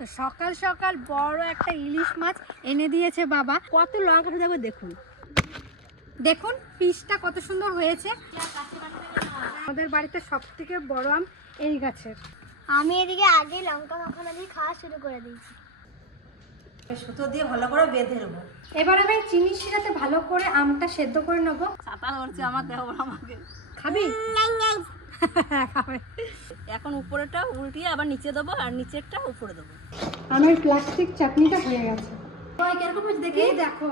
তো সকাল সকাল বড় একটা ইলিশ মাছ এনে দিয়েছে বাবা। কত লঙ্কা দেবো দেখুন, দেখুন পিসটা কত সুন্দর হয়েছে। আমাদের বাড়িতে সব থেকে বড় আম এই গাছের। আমি এদিকে আগে লঙ্কা মাখানো দিয়ে খাওয়া শুরু করে দিয়েছি। সুতো দিয়ে ভালো করে বেঁধে নেবো। এবার আমি চিনি শিরাতে ভালো করে আমটা সেদ্ধ করে নেবো। ছাতা ধরছে আমার দেহ আমাকে। খাবি? খাবে। এখন উপরেটা উল্টিয়ে আবার নিচে দেবো আর নিচেরটা উপরে দেবো। আমার প্লাস্টিক চাটনিটা হয়ে গেছে। কিরকম হয়েছে দেখি? এই দেখো,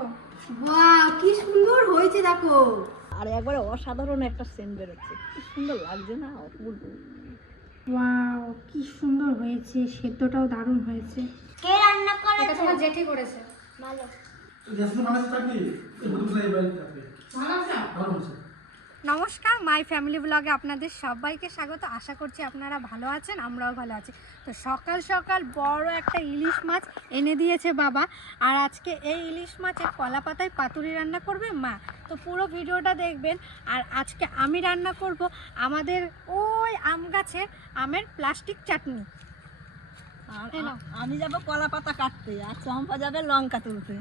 বাহ কি সুন্দর হয়েছে দেখো। আর একবারে অসাধারণ একটা সেন্ট বেরোচ্ছে, কি সুন্দর লাগছে না, অপূর্ব। ওয়াও কি সুন্দর হয়েছে, সেদ্ধটাও দারুণ হয়েছে। কে রান্না এটা করেছে? তোমার জেঠি করেছে। ভালো। নমস্কার, মাই ফ্যামিলি ব্লগে আপনাদের সবাইকে স্বাগত। আশা করছি আপনারা ভালো আছেন, আমরাও ভালো আছি। তো সকাল সকাল বড় একটা ইলিশ মাছ এনে দিয়েছে বাবা। আর আজকে এই ইলিশ মাছের কলা পাতায় পাতুরি রান্না করবে মা। তো পুরো ভিডিওটা দেখবেন। আর আজকে আমি রান্না করব আমাদের ওই আম গাছের আমের প্লাস্টিক চাটনি। আর আমি যাবো কলা পাতা কাটতে, আর চম্পা যাবে লঙ্কা তুলতে।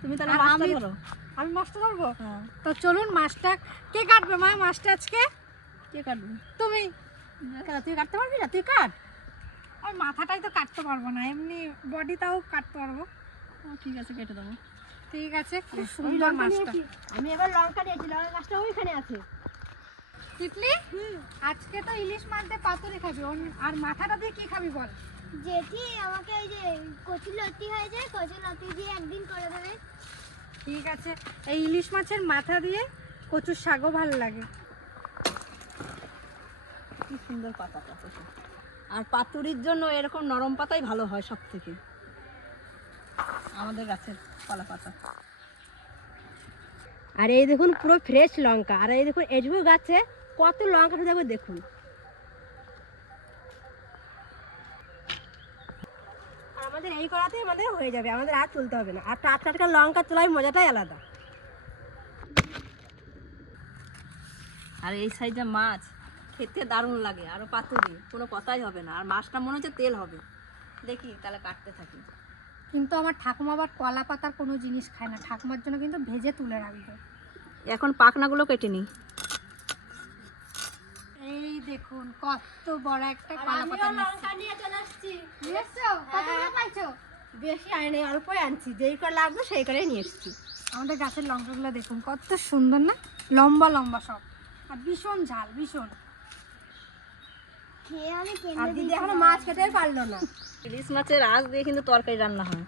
তুমি তাহলে আর মাছটা ধরো। আমি মাছটা ধরবো। হ্যাঁ। তো চলুন, মাছটা কে কাটবে মা? মাছটা আজকে কে কাটবে? তুমি। কেন, তুই কাটতে পারবি না? তুই কাট। আর মাথাটাই তো কাটতে পারবো না, এমনি বডিটাও কাটতে পারবো। ঠিক আছে, কেটে দেবো। ঠিক আছে, খুব সুন্দর মাছটা। আমি এবার লঙ্কা নিয়েছি, লঙ্কা গাছটা ওইখানে আছে। তিতলি, আজকে তো ইলিশ মাছ দিয়ে পাতুরি খাবি, আর মাথাটা দিয়ে কি খাবি বল? জেঠি আমাকে এই যে কচি লতি হয়েছে, কচি লতি দিয়ে একদিন করে দেবে। ঠিক আছে, এই ইলিশ মাছের মাথা দিয়ে কচুর শাকও ভালো লাগে। কি সুন্দর পাতাটা। আর পাতুরির জন্য এরকম নরম পাতাই ভালো হয় সব থেকে, আমাদের গাছের কলা পাতা। আর এই দেখুন পুরো ফ্রেশ লঙ্কা। আর এই দেখুন এইটুকু গাছে কত লঙ্কা দেবো দেখুন। আর আমাদের এই করাতেই আমাদের হয়ে যাবে, আমাদের আর তুলতে হবে না। আর টাটকা লঙ্কা তোলার মজাটাই আলাদা। আর এই সাইজে মাছ খেতে দারুণ লাগে, আরও পাতুরি কোনো কথাই হবে না। আর মাছটা মনে হচ্ছে তেল হবে। দেখি তাহলে কাটতে থাকি। কিন্তু আমার ঠাকুমা আবার কলা পাতার কোনো জিনিস খায় না, ঠাকুমার জন্য কিন্তু ভেজে তুলে রাখবো। এখন পাখনাগুলো কেটে নিই। এই দেখুন কত বড় একটা কলা পাতা নিয়ে চলে আসছি। নিয়েছো? কত করে পাইছো? বেশি আনি, অল্পই আনছি, যেই করে লাগবে সেই করে নিয়ে এসছি। আমাদের গাছের লঙ্কাগুলো দেখুন কত সুন্দর না, লম্বা লম্বা সব, আর ভীষণ ঝাল, ভীষণ। খেয়ে আমি আর কিনে দিদি দিই। এখনো মাছ খেতে পারলো না। ইলিশ মাছের আঁশ দিয়ে কিন্তু তরকারি রান্না হয়।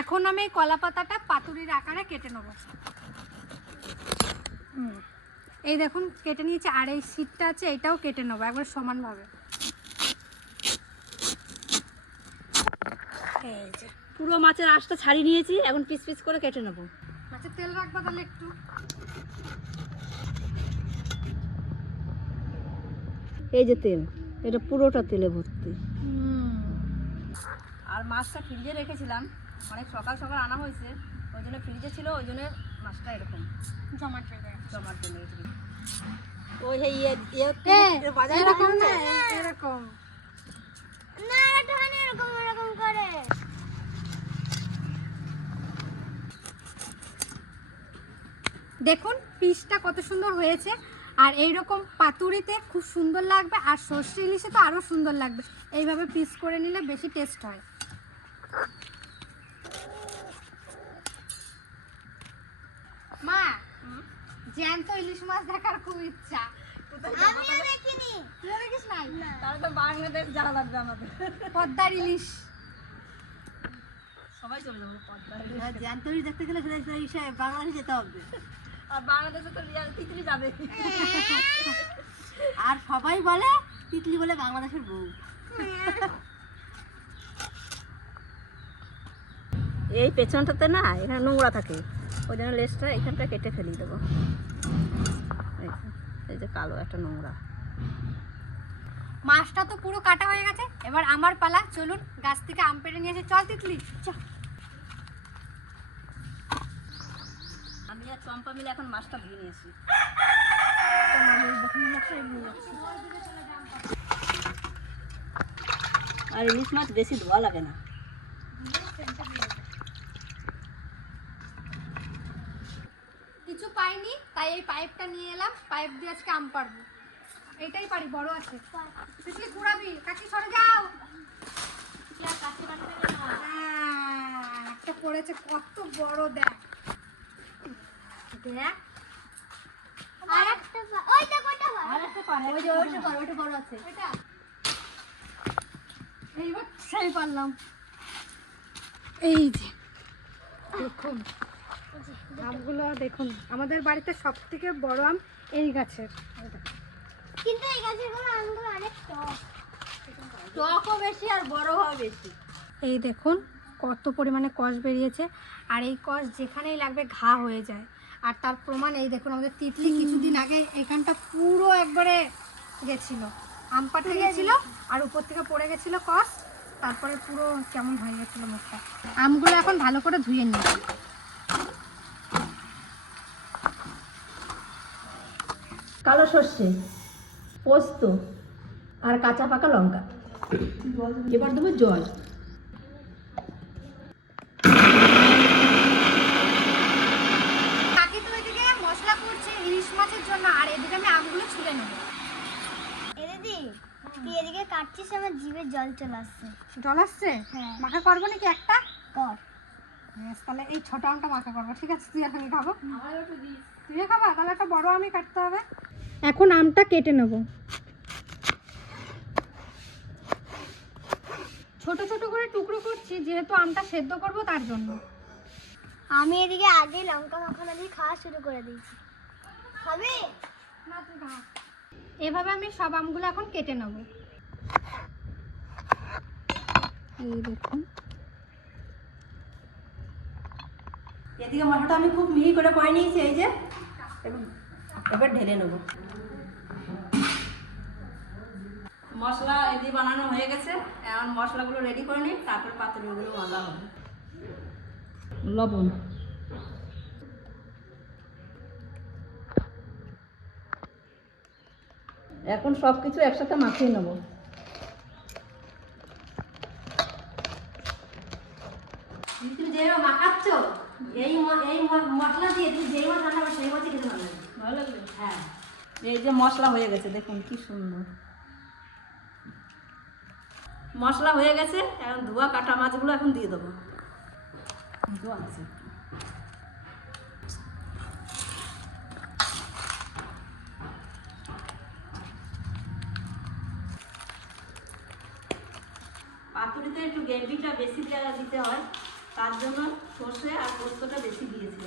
এখন আমি এই কলা পাতাটা পাতুরির আকারে কেটে নেব। এই দেখুন কেটে নিয়েছি, আর এই সিটটা আছে এটাও কেটে নেবো একবার সমানভাবে। এই যে পুরো মাছের আঁশটা ছাড়িয়ে নিয়েছি, এখন পিস পিস করে কেটে নেবো। মাছের তেল রাখবা তাহলে একটু। এই যে তেল, এটা পুরোটা তেলে ভর্তি। আর মাছটা ফ্রিজে রেখেছিলাম, অনেক সকাল সকাল আনা হয়েছে, ওই জন্য ফ্রিজে ছিল, ওই জন্য মাছটা এরকম জমাট হয়ে যায়। জমাট জন্য। ওই এরকম না, এরকম। না, এটা হয় না এরকম এরকম করে। দেখুন পিসটা কত সুন্দর হয়েছে। আর এইরকম পাতুরিতে খুব সুন্দর লাগবে, আর সর্ষে ইলিশে তো আরও সুন্দর লাগবে। এইভাবে পিস করে নিলে বেশি টেস্ট হয়। মা, জ্যান্ত ইলিশ মাছ দেখার খুব ইচ্ছা। আমিও দেখিনি। তুই দেখিস নাই? তাহলে তো বাংলাদেশ যাওয়া লাগবে আমাদের। পদ্মার ইলিশ সবাই চলে যাবো পদ্মা। জ্যান্তরি দেখতে গেলে বাংলাদেশে যেতে হবে। আর বাংলাদেশে তো তিতলি যাবে। আর সবাই বলে তিতলি বলে বাংলাদেশের বউ। এই পেছনটাতে না, এখানে নোংরা থাকে, ওই জন্য লেজটা এখানটা কেটে ফেলে দেবো। এই যে কালো একটা নোংরা। মাছটা তো পুরো কাটা হয়ে গেছে, এবার আমার পালা। চলুন গাছ থেকে আম পেড়ে নিয়ে এসে, চল তিতলি চল। আমি আর চম্পা মিলে এখন মাছটা ধুয়ে নিয়েছি। আর ইলিশ মাছ বেশি ধোয়া লাগে না। কিছু পাইনি তাই এই পাইপটা নিয়ে এলাম, পাইপ দিয়ে আজকে আম পারবো। এইটাই পারি, বড় আছে। তুই ঘুরাবি, কাকি সরে যাও। একটা পড়েছে, কত বড় দেখ দেখ। আর একটা ওই দেখো ওটা আর একটা পারে, ওই যে ওইটা পারে, ওইটা বড় আছে। এটা এইবার সেই পারলাম। এই যে দেখুন আমগুলো, দেখুন আমাদের বাড়িতে সব থেকে বড় আম এই গাছের। কিন্তু এই গাছের কোনো আমগুলো অনেক টক। টকও বেশি আর বড় হওয়া বেশি। এই দেখুন কত পরিমাণে কষ বেরিয়েছে, আর এই কষ যেখানেই লাগবে ঘা হয়ে যায়। আর তার প্রমাণ এই দেখুন, আমাদের তিতলি কিছুদিন আগে এখানটা পুরো একবারে গেছিল, আম পাড়তে গেছিল আর উপর থেকে পড়ে গেছিল কষ, তারপরে পুরো কেমন হয়ে গেছিল মুখটা। আমগুলো এখন ভালো করে ধুয়ে নিই। কালো সর্ষে, পোস্ত আর কাঁচা পাকা লঙ্কা। এবার দেবো জল। কাকি তো এদিকে মশলা করছে ইলিশ মাছের জন্য, আর এদিকে আমি আমগুলো ছুলে নেব। এ দিদি, তুই এদিকে কাটছিস, আমার জিভে জল চলে আসছে। জল আসছে? হ্যাঁ। মাখা করবো নাকি একটা? কর। বেশ, তাহলে এই ছোট আমটা মাখা করবো, ঠিক আছে? তুই আর আমি খাবো, তুইও খাবা, তাহলে একটা বড় আমি কাটতে হবে। এখন আমটা কেটে নেব, ছোট ছোট করে টুকরো করছি, যেহেতু আমটা সেদ্ধ করব তার জন্য। আমি এদিকে আগে লঙ্কা মাখানো দিয়ে খাওয়া শুরু করে দিয়েছি। খাবে? না তুই খা। এভাবে আমি সব আমগুলো এখন কেটে নেব। এই দেখুন এদিকে মশলাটা আমি খুব মিহি করে নিয়েছি, এই যে এবার ঢেলে নেব। মশলা এদিকে বানানো হয়ে গেছে, এখন মশলাগুলো রেডি করে নিই, তারপর পাতুরিগুলো বাঁধা হবে। লবণ, এখন সব কিছু একসাথে মাখিয়ে নেব। তুমি যেভাবে মাখাচ্ছ এই মশলা দিয়ে তুমি যেই মাছ রান্না করো সেই মাছই খেতে ভালো লাগে। ভালো লাগবে? হ্যাঁ। এই যে মশলা হয়ে গেছে, দেখুন কি সুন্দর মশলা হয়ে গেছে। এখন ধোয়া কাটা মাছগুলো এখন দিয়ে দেবো। ধোয়া আছে, পাতুরিতে একটু গ্রেভিটা বেশি দিতে হয়, তার জন্য সর্ষে আর পোস্তটা বেশি দিয়েছি।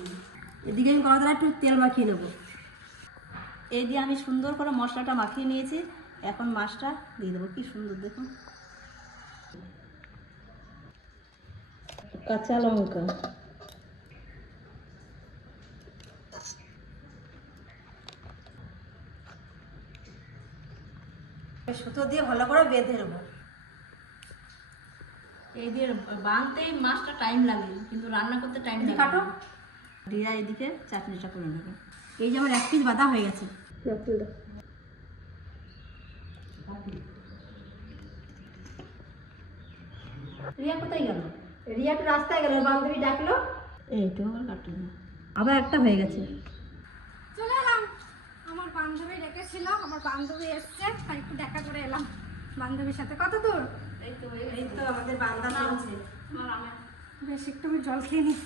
এদিকে আমি কড়াতে একটু তেল মাখিয়ে নেব। এই দিয়ে আমি সুন্দর করে মশলাটা মাখিয়ে নিয়েছি, এখন মাছটা দিয়ে দেবো। কি সুন্দর দেখুন, কাঁচা লঙ্কা, সুতো দিয়ে ভালো করে বেঁধে নেবো। এই দিয়ে বাঁধতেই মাছটা টাইম লাগে, কিন্তু রান্না করতে টাইম লাগে। কাটো দিয়ে এদিকে চাটনিটা করে নেবো। এই যে আমার এক পিস বাঁধা হয়ে গেছে। রিয়া কোথায় গেল? রিয়া তো রাস্তায় গেল, বান্ধবী ডাকলো। এইটা আমার কাটলো, আবার একটা হয়ে গেছে। চলে এলাম, আমার বান্ধবী ডেকেছিল, আমার বান্ধবী এসছে, তাই একটু দেখা করে এলাম বান্ধবীর সাথে। কত দূর? এই তো আমাদের বান্দা চলছে। বেশ, একটু আমি জল খেয়ে নিই,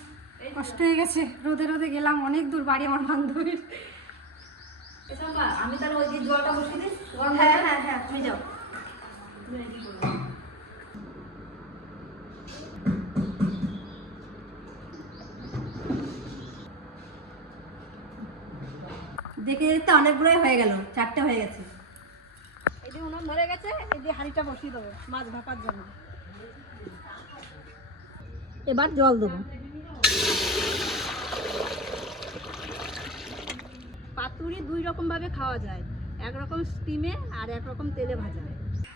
কষ্ট হয়ে গেছে, রোদে রোদে গেলাম, অনেক দূর বাড়ি আমার বান্ধবীর। আমি তাহলে ওই দিয়ে জলটা বসিয়ে দিই। হ্যাঁ হ্যাঁ হ্যাঁ, তুমি যাও। দেখে দেখতে অনেকগুলোই হয়ে গেল, 4টে হয়ে গেছে। এই যে উনুন ধরে গেছে, এই যে হাঁড়িটা বসিয়ে দেবো মাছ ভাপার জন্য। এবার জল দেবো। পাতুরি দুই রকম ভাবে খাওয়া যায়, একরকম স্টিমে আর একরকম তেলে ভাজা।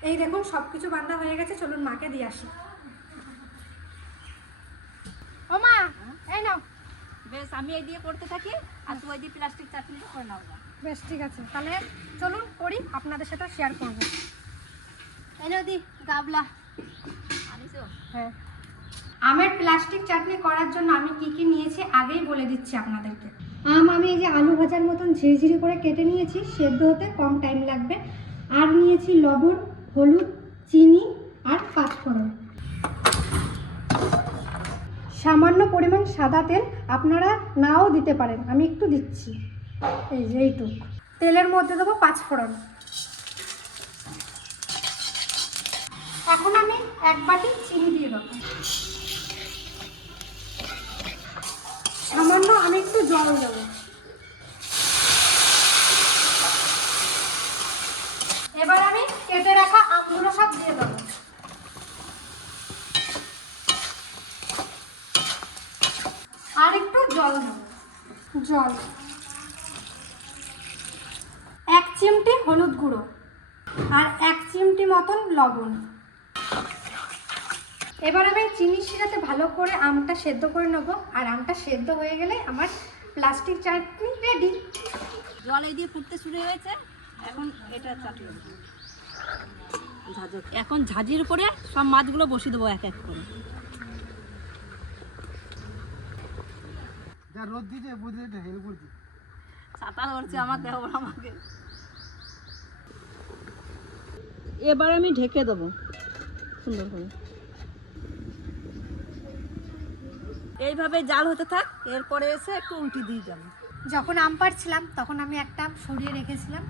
এই দেখুন সব কিছু বান্ধা হয়ে গেছে, চলুন মাকে দিয়ে আসি। ও মা, এই নাও। বেশ, আমি এই দিয়ে করতে থাকি আর তুই ওই দিয়ে প্লাস্টিক চাটনিটা করে নাও। বেশ ঠিক আছে, তাহলে চলুন করি, আপনাদের সাথে শেয়ার করবো। এই নদী গাবলা নিয়েছো? হ্যাঁ, আমের প্লাস্টিক চাটনি করার জন্য আমি কি কি নিয়েছি আগেই বলে দিচ্ছি আপনাদেরকে। আম আমি এই যে আলু ভাজার মতন ঝিরিঝিরি করে কেটে নিয়েছি, সেদ্ধ হতে কম টাইম লাগবে। আর নিয়েছি লবণ, হলুদ, চিনি আর পাঁচফোড়ন। সামান্য পরিমাণ সাদা তেল, আপনারা নাও দিতে পারেন, আমি একটু দিচ্ছি, এই যে এইটুক। তেলের মধ্যে দেবো পাঁচফোড়ন। এখন আমি 1 বাটি চিনি দিয়ে দেবো। সামান্য আমি একটু জল দেবো। এবার আমি কেটে রাখা আমগুলো সব দিয়ে দেবো। আর একটু জল দেবো। জল, 1 চিমটি হলুদ গুঁড়ো আর 1 চিমটি মতন লবণ। এবার আমি চিনির শিরাতে ভালো করে আমটা সেদ্ধ করে নেবো। আর আমটা সেদ্ধ হয়ে গেলে আমার প্লাস্টিক চাটনি রেডি। জল এই দিয়ে ফুটতে শুরু হয়েছে, এখন এটা চাটনি এখন ঝাঁঝির উপরে সব মাছগুলো বসিয়ে দেবো এক এক করে। রোদ দিতে বুঝতে হেল করছি সাঁতার করছে আমার দেহ আমাকে। এবার আমি ঢেকে দেবো সুন্দর করে, এইভাবে জাল হতে থাক। এরপরে এসে একটু উল্টি দিয়ে যাবো। যখন আম পাড়ছিলাম তখন আমি একটা আম সরিয়ে রেখেছিলাম,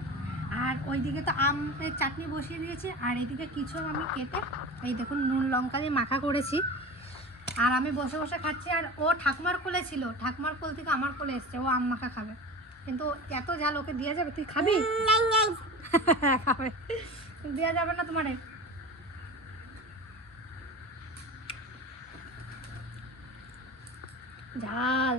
আর ওইদিকে তো আমের চাটনি বসিয়ে দিয়েছি, আর এইদিকে কিছু আম আমি কেটে এই দেখুন নুন লঙ্কা দিয়ে মাখা করেছি। আর আমি বসে বসে খাচ্ছি। আর ও ঠাকুমার কোলে ছিল, ঠাকুমার কোল থেকে আমার কোলে এসছে, ও আম মাখা খাবে, কিন্তু এত ঝাল ওকে দেওয়া যাবে? তুই খাবি? খাবে, দেওয়া যাবে না তোমারে। ঝাল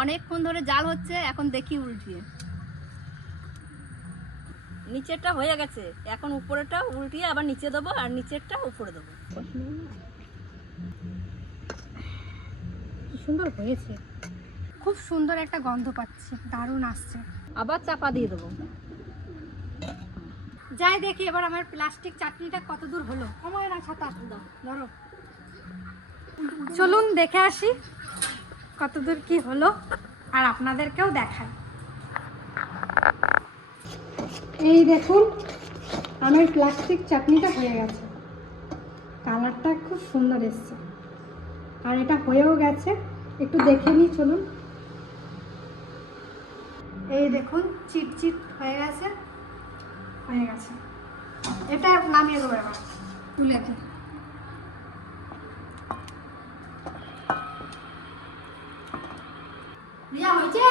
অনেকক্ষণ ধরে জাল হচ্ছে, এখন দেখি উল্টিয়ে। নিচেরটা হয়ে গেছে, এখন উপরেরটা উল্টিয়ে আবার নিচে দেবো, আর নিচেরটা উপরে দেবো। কি সুন্দর হয়েছে, খুব সুন্দর একটা গন্ধ পাচ্ছি, দারুণ আসছে। আবার চাপা দিয়ে দেবো। যাই দেখি এবার আমার প্লাস্টিক চাটনিটা কত দূর হলো। আমার ছাতা ধরো, চলুন দেখে আসি কত দূর কি হলো, আর আপনাদেরকেও দেখাই। এই দেখুন আমার প্লাস্টিক চাটনিটা হয়ে গেছে, কালারটা খুব সুন্দর এসছে, আর এটা হয়েও গেছে। একটু দেখে নিই, চলুন। এই দেখুন চিটচিট হয়ে গেছে, হয়ে গেছে। এটা নামিয়ে দেবো, এবার তুলে দিই। হয়েছে?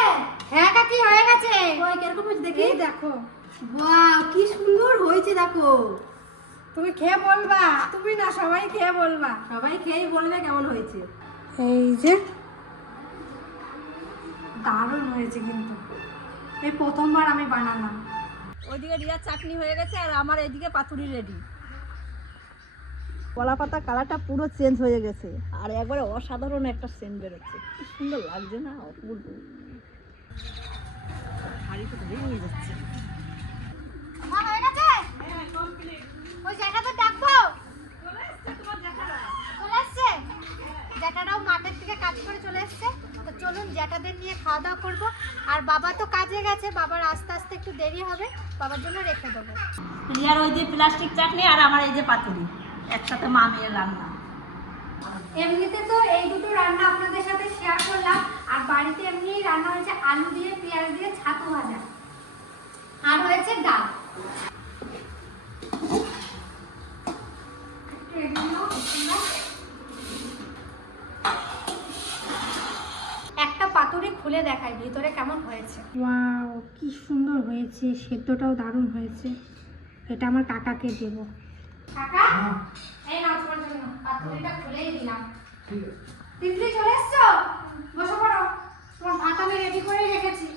হ্যাঁ কাকি, হয়ে গেছে। কিরকম হয়েছে দেখি? এই দেখো, বাহ, কি সুন্দর হয়েছে দেখো। তুমি খেয়ে বলবা, তুমি না সবাই খেয়ে বলবা। সবাই খেয়েই বলবে কেমন হয়েছে। এই যে দারুণ হয়েছে, কিন্তু এই প্রথমবার আমি বানালাম। ওইদিকে রিয়ার চাটনি হয়ে গেছে, আর আমার এদিকে পাতুরি রেডি। কলা পাতা কালারটা পুরো চেঞ্জ হয়ে গেছে, আর একবারে অসাধারণ একটা সেন্ট বেরোচ্ছে। কি সুন্দর লাগছে না, অপূর্ব। হাড়ি তো ধরেই নিয়ে যাচ্ছে। আমার হয়ে গেছে। ওই জ্যাঠাকে ডাকবো? চলে এসছে জ্যাঠারাও মাঠের থেকে কাজ করে চলে এসছে। তো চলুন জ্যাঠাদের নিয়ে খাওয়া দাওয়া করবো। আর বাবা তো কাজে গেছে, বাবার আস্তে আস্তে একটু দেরি হবে, বাবার জন্য রেখে দেবো। রিয়ার ওই যে প্লাস্টিক চাটনি, আর আমার এই যে পাতুরি, একসাথে মা মেয়ের রান্না। এমনিতে তো এই দুটো রান্না আপনাদের সাথে শেয়ার করলাম, আর বাড়িতে এমনি রান্না হয়েছে আলু দিয়ে পেঁয়াজ দিয়ে ছাতু ভাজা, আর হয়েছে ডাল। একটা পাতুরি খুলে দেখাই ভিতরে কেমন হয়েছে। ওয়াও, কি সুন্দর হয়েছে, সেদ্ধটাও দারুণ হয়েছে। এটা আমার কাকাকে দেব। কাকা, এই নাও তোমার জন্য পাতুরিটা খুলেই দিলাম। ঠিক আছে। তিতলি চলে এসছো? বসে পড়ো, তোমার ভাত আমি রেডি করেই রেখেছি।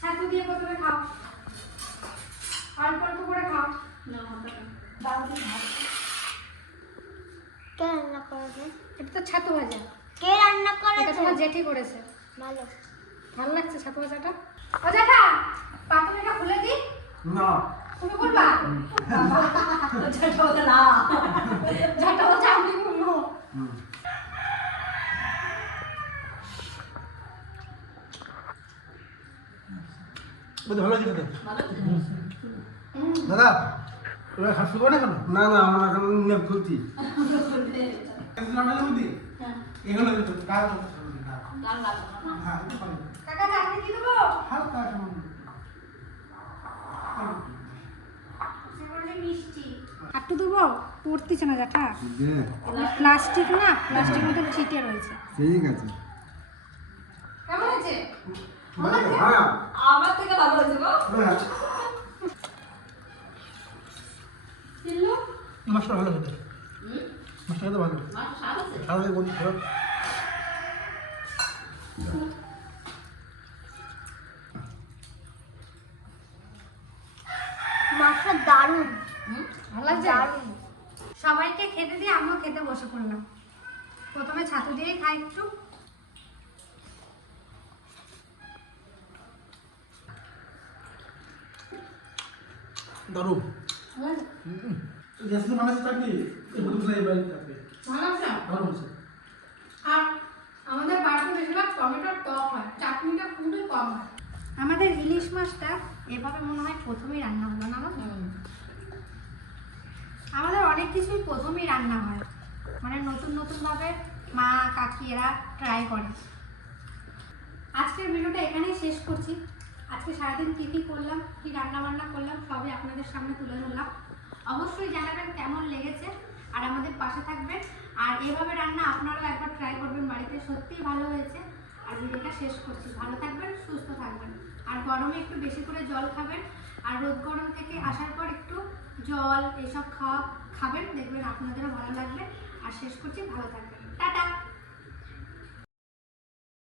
ছাতু দিয়ে প্রথমে খাও, অল্প অল্প করে খাও। কে রান্না করেছে? এটা তো ছাতু ভাজা, কে রান্না এটা করেছে? তোমার জেঠি করেছে। ভালো। ভালো লাগছে ছাতু ভাজাটা? ও জ্যাঠা, পাতুরিটা খুলে দিই? না, তুমি করবা? ঝাঁটা বলতে না। ঝাঁটা বলছে আমি করবো। বুঝতে ভালো আছে খেতে। ভালো আছে? দাদা তোরা খাওয়া শুরু করে না কেন? না না আমরা এখন নেপ খুলছি। হ্যাঁ, এগুলো তো কাজ গান লাগানো না। হ্যাঁ কাকা চাটনি কি দেবো? হালকা সামান্য। সেগুলো মিষ্টি। একটু দেবো? পড়তেছে না জ্যাঠা। দে, প্লাস্টিক না, প্লাস্টিক মতন ছিটে রয়েছে। ঠিক আছে। কেমন হয়েছে? হ্যাঁ আমার থেকে ভালো হয়েছে গো। হ্যাঁ দিল্লু? মাছটা ভালো খেতে। হুম, মাছটা খেতে ভালো। মাছ স্বাদ আছে। সারাদিন বলি খারাপ। মাছটা দারুণ হুম, ভালো লাগছে? দারুণ। সবাইকে খেতে দিয়ে আমিও খেতে বসে পড়লাম। প্রথমে ছাতু দিয়েই খাই একটু। দারুণ। জেসমিন মানে চাটনি এই বুদ্ধ সাহেব বাড়ি থাকে। ভালো লাগছে? ভালো হয়েছে। আর আমাদের বাড়িতে বেশিরভাগ টমেটোর টক হয়, চাটনিটা খুবই কম হয়। আমাদের ইলিশ মাছটা এভাবে মনে হয় প্রথমেই রান্না হলো না মা? হুম। আমাদের অনেক কিছুই প্রথমেই রান্না হয়, মানে নতুন নতুনভাবে মা কাকি এরা ট্রাই করে। আজকের ভিডিওটা এখানেই শেষ করছি। আজকে সারাদিন কী কী করলাম, কী রান্না বান্না করলাম সবই আপনাদের সামনে তুলে ধরলাম। অবশ্যই জানাবেন কেমন লেগেছে আর আমাদের পাশে থাকবেন। আর এভাবে রান্না আপনারাও একবার ট্রাই করবেন বাড়িতে, সত্যিই ভালো হয়েছে। আর ভিডিওটা শেষ করছি। ভালো থাকবেন, সুস্থ থাকবেন। আর গরমে একটু বেশি করে জল খাবেন। আর রোদ গরম থেকে আসার পর একটু জল এসব খাবেন, দেখবেন আপনাদেরও ভালো লাগবে। আর শেষ করছি, ভালো থাকবেন, টাটা।